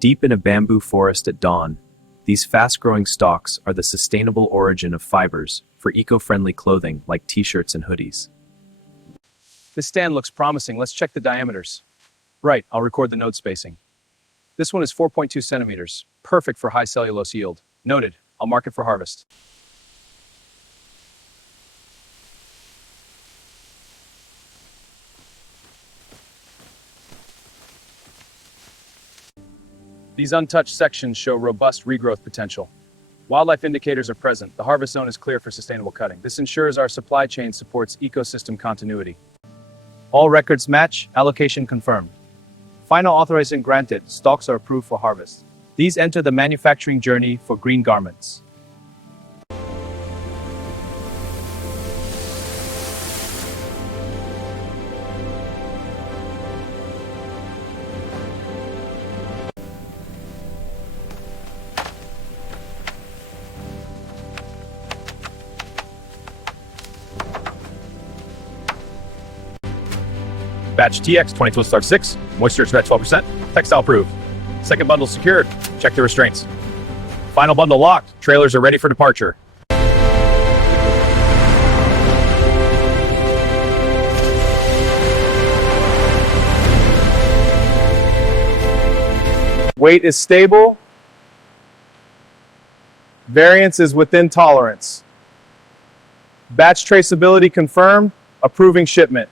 Deep in a bamboo forest at dawn, these fast-growing stalks are the sustainable origin of fibers for eco-friendly clothing like t-shirts and hoodies. This stand looks promising. Let's check the diameters. Right, I'll record the node spacing. This one is 4.2 centimeters, perfect for high cellulose yield. Noted, I'll mark it for harvest. These untouched sections show robust regrowth potential. Wildlife indicators are present. The harvest zone is clear for sustainable cutting. This ensures our supply chain supports ecosystem continuity. All records match, allocation confirmed. Final authorization granted, stalks are approved for harvest. These enter the manufacturing journey for green garments. Batch TX 22 start 6, moisture is at 12%, textile approved. Second bundle secured, check the restraints. Final bundle locked, trailers are ready for departure. Weight is stable. Variance is within tolerance. Batch traceability confirmed, approving shipment.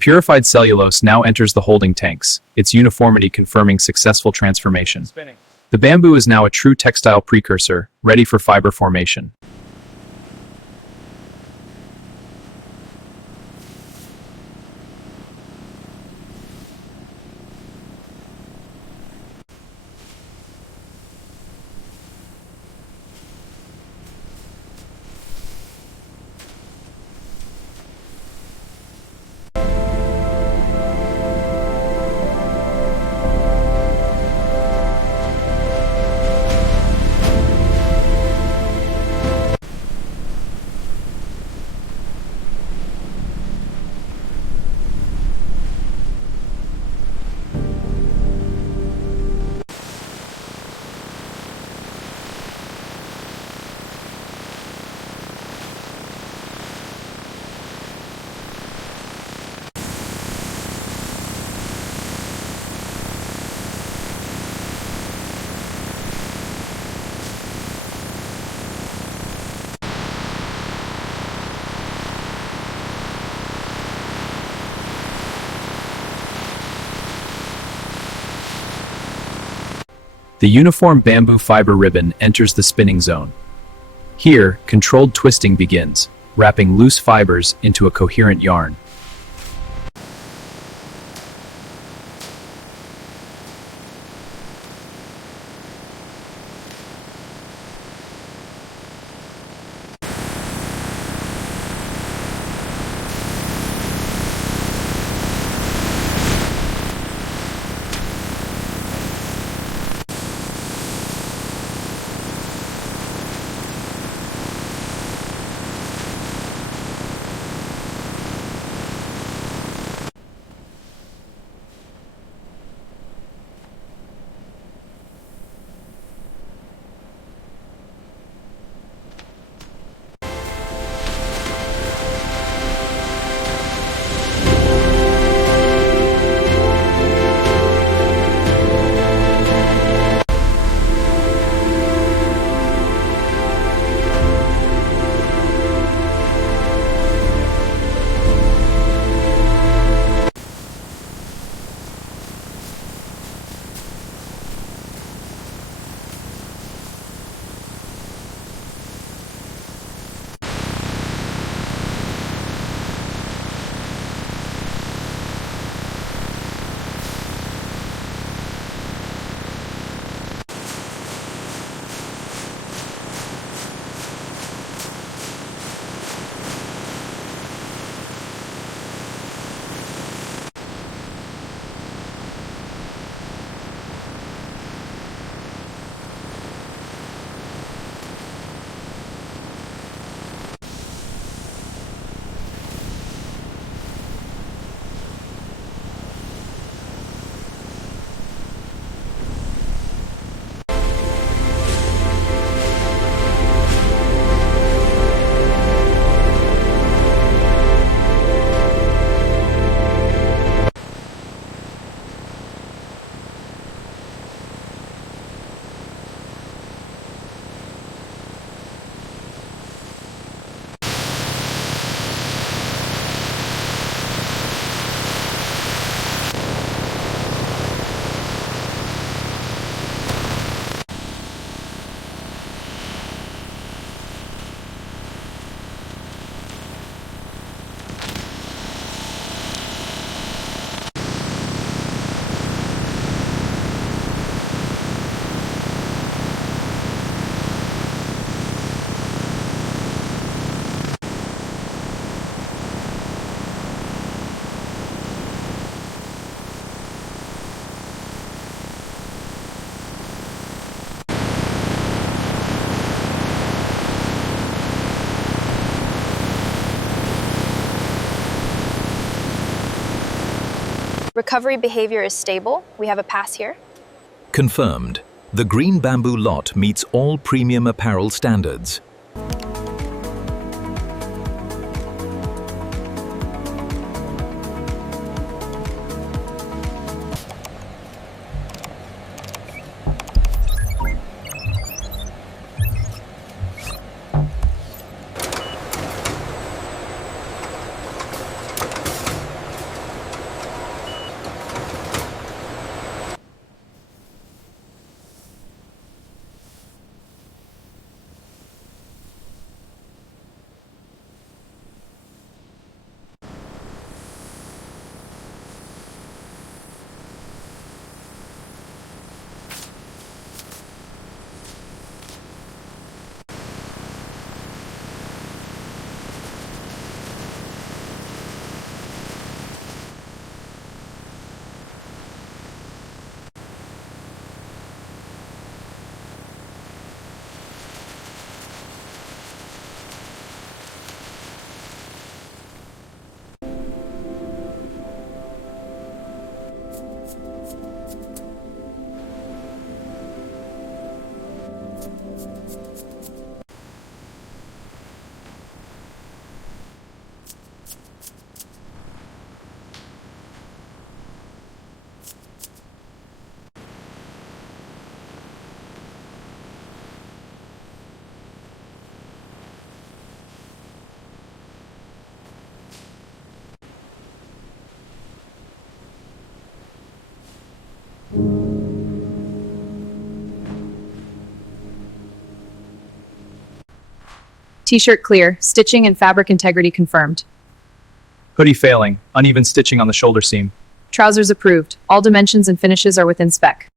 purified cellulose now enters the holding tanks, its uniformity confirming successful transformation. Spinning. The bamboo is now a true textile precursor, ready for fiber formation. The uniform bamboo fiber ribbon enters the spinning zone. Here, controlled twisting begins, wrapping loose fibers into a coherent yarn. Recovery behavior is stable. We have a pass here. Confirmed. The green bamboo lot meets all premium apparel standards. T-shirt clear, stitching and fabric integrity confirmed. Hoodie failing, uneven stitching on the shoulder seam. Trousers approved. All dimensions and finishes are within spec.